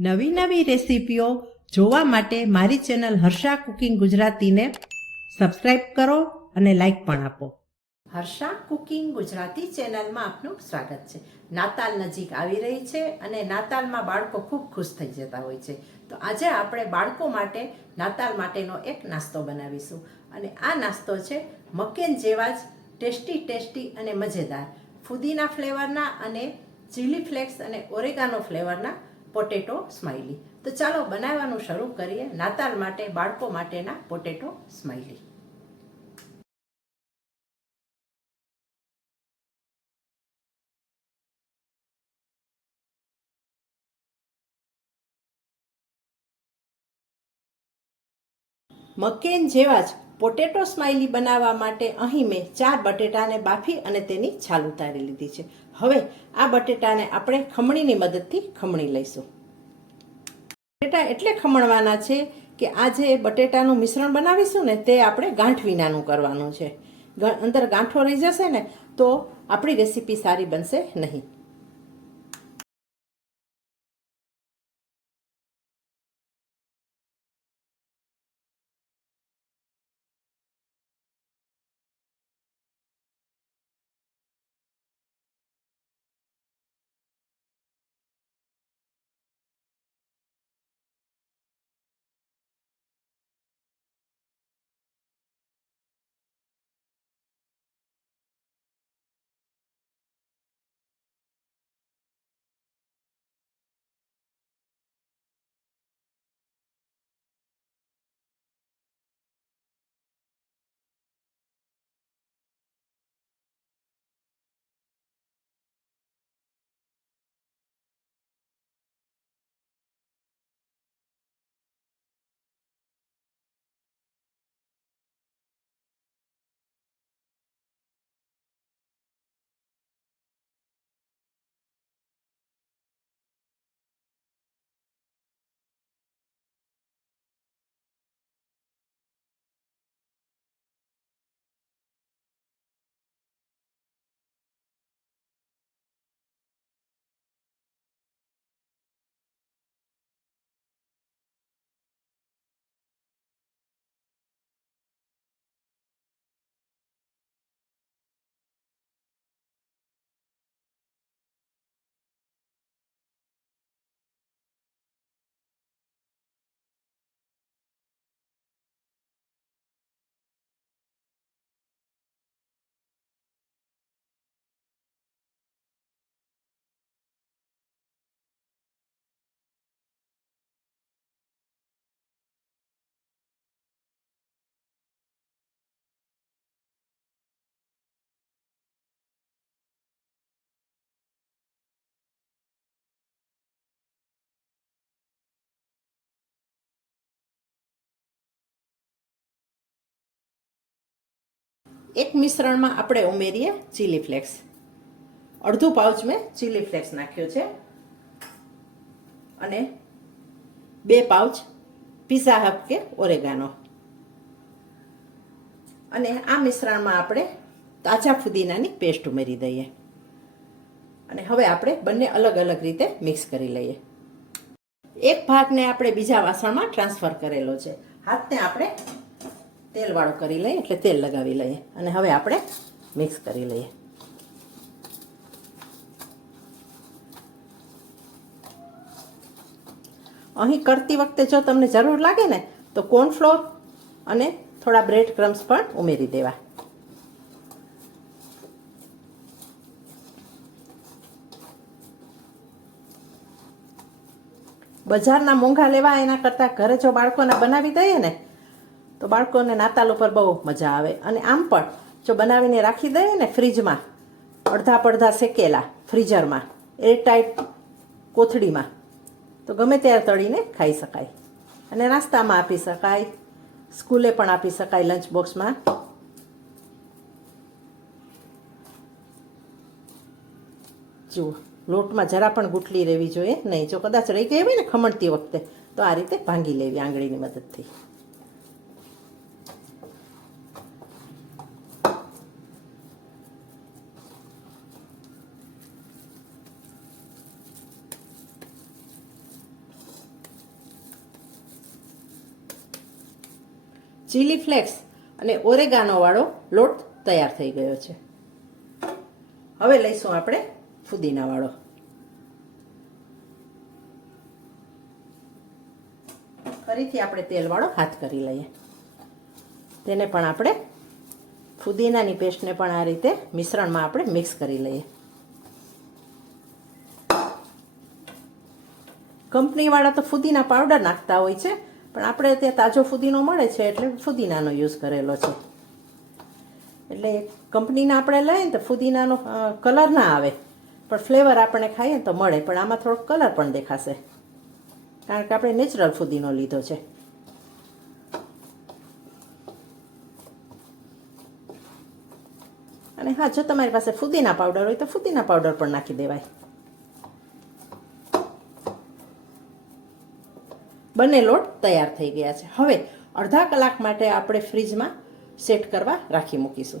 નવી નવી રેસીપીઓ જોવા માટે મારી ચેનલ હર્ષા કુકિંગ ગુજરાતીને સબસ્ક્રાઇબ કરો અને લાઈક પણ આપો. હર્ષા કુકિંગ ગુજરાતી ચેનલમાં આપનું સ્વાગત છે. નાતાલ નજીક આવી રહી છે અને નાતાલમાં બાળકો ખૂબ ખુશ થઈ જતા હોય છે. તો આજે આપણે બાળકો માટે, નાતાલ માટેનો એક નાસ્તો બનાવીશું. અને આ નાસ્તો છે મકેન જેવા જ ટેસ્ટી ટેસ્ટી અને મજેદાર. ફુદીના ફ્લેવરના અને ચીલી ફ્લેક્સ અને ઓરેગાનો ફ્લેવરના પોટેટો સ્માઇલી. તો ચાલો બનાવવાનું શરૂ કરીએ નાતાલ માટે, બાળકો માટેના પોટેટો સ્માઇલી. મકેન જેવા જ પોટેટો સ્માઇલી બનાવવા માટે અહીં મેં ચાર બટેટાને બાફી અને તેની છાલ ઉતારી લીધી છે. હવે આ બટેટાને આપણે ખમણીની મદદથી ખમણી લઈશું. બટેટા એટલે ખમણવાના છે કે આ જે બટેટાનું મિશ્રણ બનાવીશું ને તે આપણે ગાંઠ વિનાનું કરવાનું છે. અંદર ગાંઠો રહી જશે ને તો આપણી રેસીપી સારી બનશે નહીં. એક મિશ્રણમાં આપણે ઉમેરીએ ચીલી ફ્લેક્સ અડધું પાઉચ મેં ચીલી ફ્લેક્સ નાખ્યો છે. અને બે પાઉચ પીઝા હબ કે ઓરેગાનો અને આ મિશ્રણમાં આપણે તાજા ફુદીનાની પેસ્ટ ઉમેરી દઈએ. અને હવે આપણે બંને અલગ અલગ રીતે મિક્સ કરી લઈએ. એક ભાગને આપણે બીજા વાસણમાં ટ્રાન્સફર કરેલો છે. હાથને આપણે તેલવાળો કરી લઈએ એટલે તેલ લગાવી લઈએ અને હવે આપણે મિક્સ કરી લઈએ. અહીં કરતી વખતે જો તમને જરૂર લાગે ને, તો કોર્નફ્લોર અને થોડા બ્રેડ ક્રમ્સ પણ ઉમેરી દેવા. બજારના મોંઘા લેવા એના કરતાં ઘરે જો બાળકોને બનાવી દઈએ ને તો બાળકોને નાતાલ ઉપર બહુ મજા આવે. અને આમ પણ જો બનાવીને રાખી દઈએ ને ફ્રીજમાં, અડધા પડધા શેકેલા ફ્રીઝરમાં એરટાઈટ કોથળીમાં, તો ગમે ત્યારે તળીને ખાઈ શકાય. અને નાસ્તામાં આપી શકાય, સ્કૂલે પણ આપી શકાય લંચ બોક્સમાં. જુઓ, લોટમાં જરા પણ ગુટલી રહેવી જોઈએ નહીં. જો કદાચ રહી ગઈ હોય ને ખમણતી વખતે, તો આ રીતે ભાંગી લેવી આંગળીની મદદથી. ચીલી ફ્લેક્સ અને ઓરેગાનોવાળો લોટ તૈયાર થઈ ગયો છે. હવે લઈશું આપણે ફુદીનાવાળો ફરીથી આપણે તેલવાળો હાથ કરી લઈએ. તેને પણ આપણે ફુદીનાની પેસ્ટને પણ આ રીતે મિશ્રણમાં આપણે મિક્સ કરી લઈએ. કંપનીવાળા તો ફુદીના પાવડર નાખતા હોય છે પણ આપણે ત્યાં તાજો ફુદીનો મળે છે એટલે ફુદીનાનો યુઝ કરેલો છે. એટલે કંપનીના આપણે લઈએ ને તો ફુદીનાનો કલર ના આવે. પણ ફ્લેવર આપણે ખાઈએ ને તો મળે, પણ આમાં થોડોક કલર પણ દેખાશે. કારણ કે આપણે નેચરલ ફુદીનો લીધો છે. અને હા, જો તમારી પાસે ફુદીના પાવડર હોય તો ફુદીના પાવડર પણ નાખી દેવાય. બંને લોટ તૈયાર થઈ ગયા છે. હવે અડધા કલાક માટે આપણે ફ્રીજમાં સેટ કરવા રાખી મૂકીશું.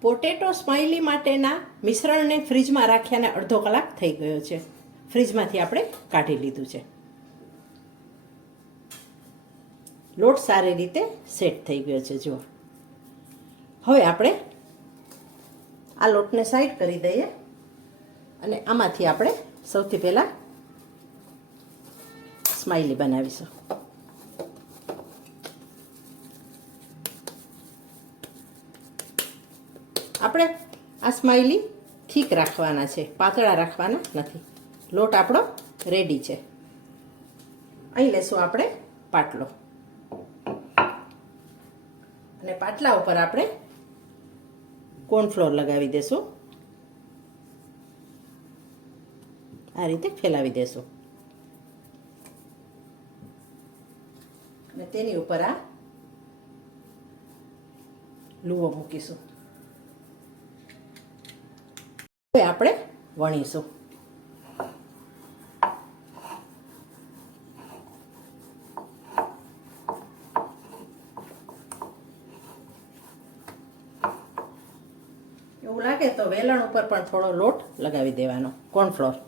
પોટેટો સ્માઇલી માટેના મિશ્રણને ફ્રીજમાં રાખ્યાને અડધો કલાક થઈ ગયો છે. ફ્રીજમાંથી આપણે કાઢી લીધું છે. લોટ સારી રીતે સેટ થઈ ગયો છે, જુઓ. હવે આપણે આ લોટને સાઈડ કરી દઈએ અને આમાંથી આપણે સૌથી પહેલાં સ્માઇલી બનાવીશું આપણે આ સ્માઇલી થીક રાખવાના છે, પાતળા રાખવાના નથી. લોટ આપણો રેડી છે. અહીં લેશું આપણે પાટલો. અને પાટલા ઉપર આપણે કોર્નફ્લોર લગાવી દેશું. આ રીતે ફેલાવી દેશું. તેની ઉપર આ લુવો મૂકીશું. આપણે વણીશું. એવું લાગે તો વેલણ ઉપર પણ થોડો લોટ લગાવી દેવાનો. કોર્નફ્લોર.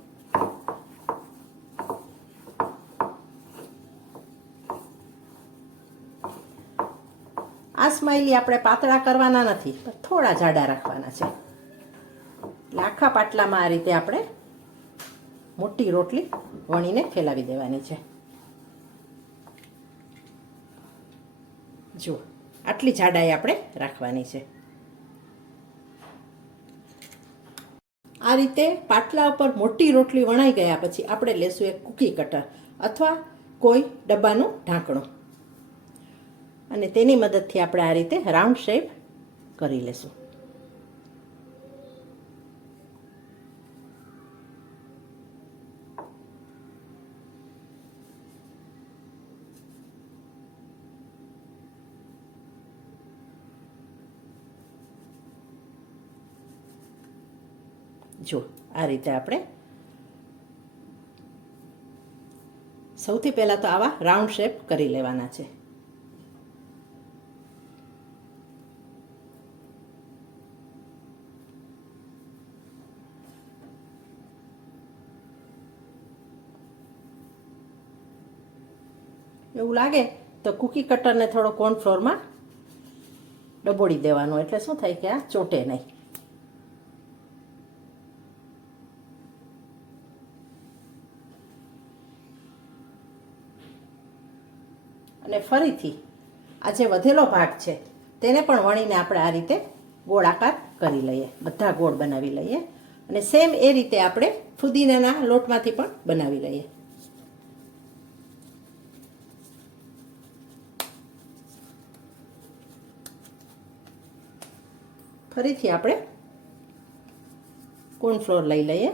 આ સ્માઈલી આપણે પાતળા કરવાના નથી, પણ થોડા જાડા રાખવાના છે. એટલે આખા પાટલામાં આ રીતે આપણે મોટી રોટલી વણીને ફેલાવી દેવાની છે. જુઓ, આટલી જાડાઈ આપણે રાખવાની છે. આ રીતે પાટલા ઉપર મોટી રોટલી વણાઈ ગયા પછી આપણે લેશું એક કૂકી કટર અથવા કોઈ ડબ્બાનું ઢાંકણું. અને તેની મદદથી આપણે આ રીતે રાઉન્ડ શેપ કરી લેશું. જો, આ રીતે આપણે સૌથી પહેલાં તો આવા રાઉન્ડ શેપ કરી લેવાના છે. એવું લાગે, તો કૂકી કટરને થોડો કોર્નફ્લોરમાં ડબોળી દેવાનો. એટલે શું થાય કે આ ચોટે નહીં. અને ફરીથી, આ જે વધેલો ભાગ છે, તેને પણ વણીને આપણે આ રીતે ગોળાકાર કરી લઈએ. બધા ગોળ બનાવી લઈએ. અને સેમ એ રીતે આપણે ફુદીનાના લોટમાંથી પણ બનાવી લઈએ. ફરીથી આપણે કોર્નફ્લોર લઈ લઈએ.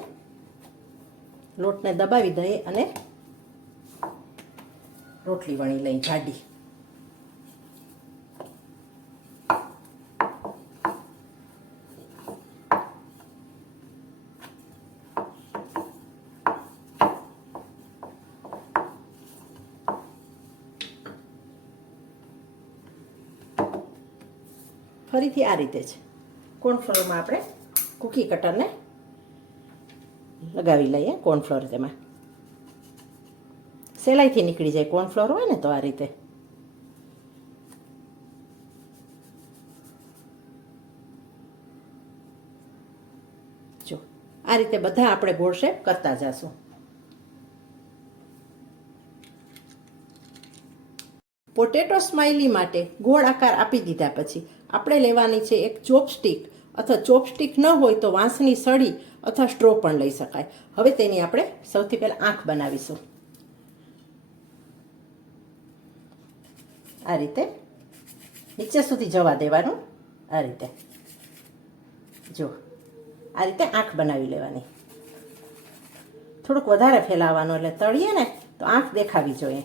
લોટને દબાવી દઈએ અને રોટલી વણી લઈ જાડી. ફરીથી આ રીતે જ. કોર્નફ્લોરમાં આપણે કૂકી કટરને લગાવી લઈએ કોર્નફ્લોર તેમાં સહેલાઈથી નીકળી જાય કોર્નફ્લોર હોય ને તો આ રીતે. જો, આ રીતે બધા આપણે ગોળ શેપ કરતા જશું. પોટેટો સ્માઇલી માટે ગોળ આકાર આપી દીધા પછી આપણે લેવાની છે એક ચોપસ્ટિક અથવા ચોપસ્ટિક ન હોય તો વાંસની સળી અથવા સ્ટ્રો પણ લઈ શકાય. હવે તેની આપણે સૌથી પહેલાં આંખ બનાવીશું. આ રીતે નીચે સુધી જવા દેવાનું. આ રીતે. જો આ રીતે આંખ બનાવી લેવાની. થોડુંક વધારે ફેલાવવાનું એટલે તળીએ ને તો આંખ દેખાવી જોઈએ.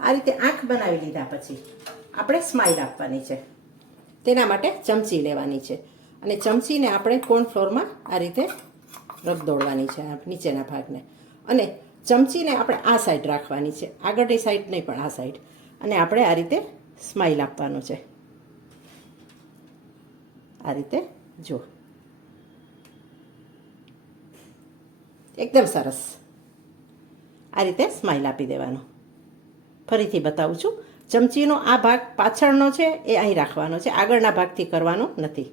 આ રીતે આંખ બનાવી લીધા પછી આપણે સ્માઇલ આપવાની છે. તેના માટે ચમચી લેવાની છે. અને ચમચીને આપણે કોર્નફ્લોરમાં આ રીતે રગદોડવાની છે આ નીચેના ભાગને. અને ચમચીને આપણે આ સાઈડ રાખવાની છે. આગળની સાઈડ નહીં, પણ આ સાઈડ અને આપણે આ રીતે સ્માઇલ આપવાનું છે. આ રીતે જો એકદમ સરસ. આ રીતે સ્માઇલ આપી દેવાનું. ફરીથી બતાવું છું. ચમચીનો આ ભાગ પાછળનો છે, એ અહીં રાખવાનો છે. આગળના ભાગથી કરવાનો નથી.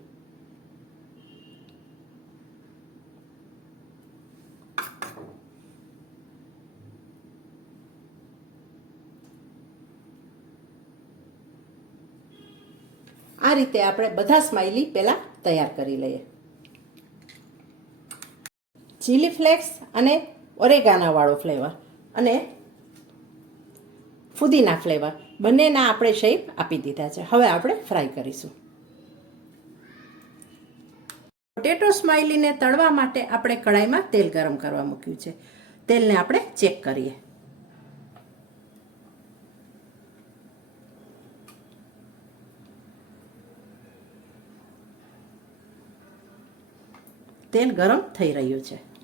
આ રીતે આપણે બધા સ્માઇલી પહેલાં તૈયાર કરી લઈએ. ચીલી ફ્લેક્સ અને ઓરેગાનાવાળો ફ્લેવર અને ફુદીના ફ્લેવર. બંનેના આપણે શેપ આપી દીધા છે. હવે આપણે ફ્રાય કરીશું. પોટેટો સ્માઇલીને તળવા માટે આપણે કડાઈમાં તેલ ગરમ કરવા મૂક્યું છે. તેલને આપણે ચેક કરીએ. તેલ ગરમ થઈ રહ્યું છે.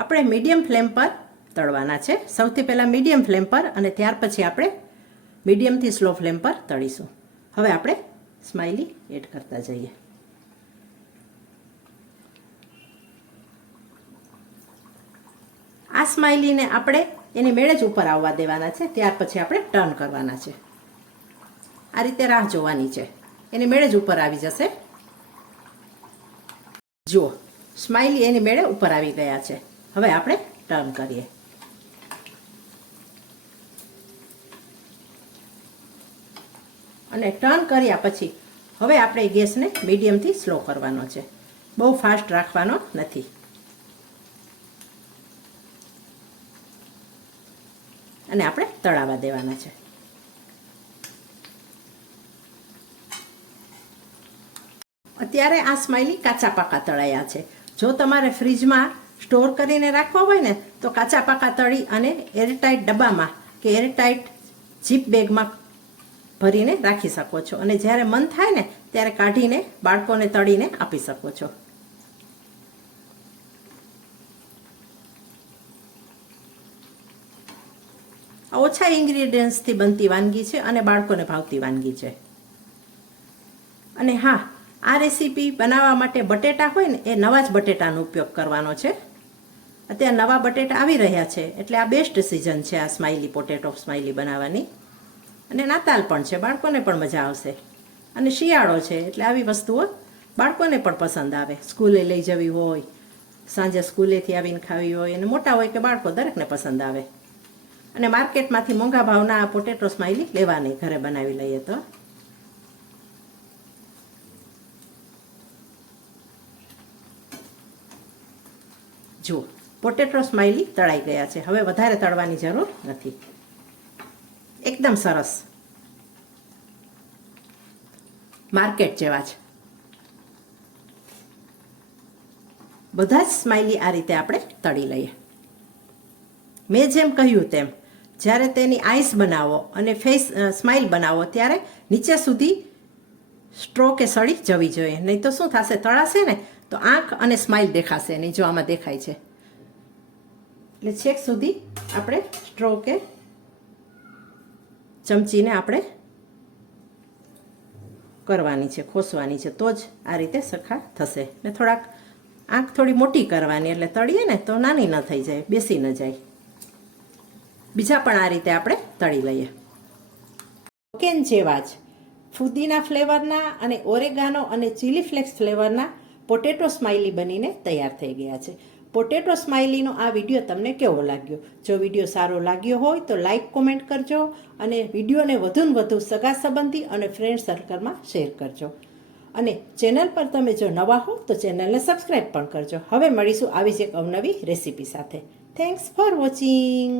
આપણે મીડિયમ ફ્લેમ પર તળવાના છે. સૌથી પહેલાં મીડિયમ ફ્લેમ પર અને ત્યાર પછી આપણે મીડિયમથી સ્લો ફ્લેમ પર તળીશું. હવે આપણે સ્માઇલી એડ કરતા જઈએ. આ સ્માઇલીને આપણે એની મેળે જ ઉપર આવવા દેવાના છે. ત્યાર પછી આપણે ટર્ન કરવાના છે. આ રીતે રાહ જોવાની છે. એની મેળે જ ઉપર આવી જશે. જુઓ, સ્માઇલી એની મેળે ઉપર આવી ગયા છે. હવે આપણે ટર્ન કરીએ. અને ટર્ન કર્યા પછી હવે આપણે ગેસને મીડિયમથી સ્લો કરવાનો છે. બહુ ફાસ્ટ રાખવાનો નથી. અને આપણે તળાવા દેવાના છે. અત્યારે આ સ્માઇલી કાચા પાકા તળાયા છે. જો તમારે ફ્રીજમાં સ્ટોર કરીને રાખવા હોય ને, તો કાચા પાકા તળી અને એરટાઇટ ડબ્બામાં કે એરટાઇટ જીપ બેગમાં ભરીને રાખી શકો છો. અને જ્યારે મન થાય ને, ત્યારે કાઢીને બાળકોને તળીને આપી શકો છો. ઓછા ઇન્ગ્રીડિયન્ટ્સથી બનતી વાનગી છે અને બાળકોને ભાવતી વાનગી છે. અને હા, આ રેસીપી બનાવવા માટે બટેટા હોય ને, એ નવા જ બટેટાનો ઉપયોગ કરવાનો છે. અત્યારે નવા બટેટા આવી રહ્યા છે. એટલે આ બેસ્ટ સિઝન છે આ સ્માઇલી પોટેટો સ્માઇલી બનાવવાની. અને નાતાલ પણ છે, બાળકોને પણ મજા આવશે. અને શિયાળો છે, એટલે આવી વસ્તુઓ બાળકોને પણ પસંદ આવે. સ્કૂલે લઈ જવી હોય, સાંજે સ્કૂલેથી આવીને ખાવી હોય, અને મોટા હોય કે બાળકો દરેકને પસંદ આવે. અને માર્કેટમાંથી મોંઘા ભાવના આ પોટેટો સ્માઇલી લેવાની, ઘરે બનાવી લઈએ તો. જુઓ. પોટેટો સ્માઇલી તળાઈ ગયા છે. હવે વધારે તળવાની જરૂર નથી. એકદમ સરસ. માર્કેટ જેવા છે. બધા જ સ્માઇલી આ રીતે આપણે તળી લઈએ. મેં જેમ કહ્યું તેમ, જ્યારે તેની આઈસ બનાવો અને ફેસ સ્માઇલ બનાવો, ત્યારે નીચે સુધી સ્ટ્રો કે સળી જવી જોઈએ. નહીં તો શું થશે? તળાશે ને? તો આંખ અને સ્માઇલ દેખાશે નહીં, જો આમાં દેખાય છે. એટલે છેક સુધી આપણે સ્ટ્રો કે ચમચીને આપણે કરવાની છે, ખોસવાની છે. તો જ આ રીતે સરખા થશે. ને થોડાક આંખ થોડી મોટી કરવાની, એટલે તળીએ ને તો નાની ન થઈ જાય, બેસી ન જાય. બીજા પણ આ રીતે આપણે તળી લઈએ. કેન જેવા જ ફુદીના ફ્લેવરના અને ઓરેગાનો અને ચીલી ફ્લેક્સ ફ્લેવરના પોટેટો સ્માઇલી બનીને તૈયાર થઈ ગયા છે. પોટેટો સ્માઇલીનો આ વીડિયો તમને કેવો લાગ્યો? જો વીડિયો સારો લાગ્યો હોય તો લાઇક કોમેન્ટ કરજો અને વિડીયોને વધુને વધુ સગા સંબંધી અને ફ્રેન્ડ સર્કલમાં શેર કરજો. અને ચેનલ પર તમે જો નવા હો તો ચેનલને સબસ્ક્રાઈબ પણ કરજો. હવે મળીશું આવી જ એક અવનવી રેસીપી સાથે. Thanks for watching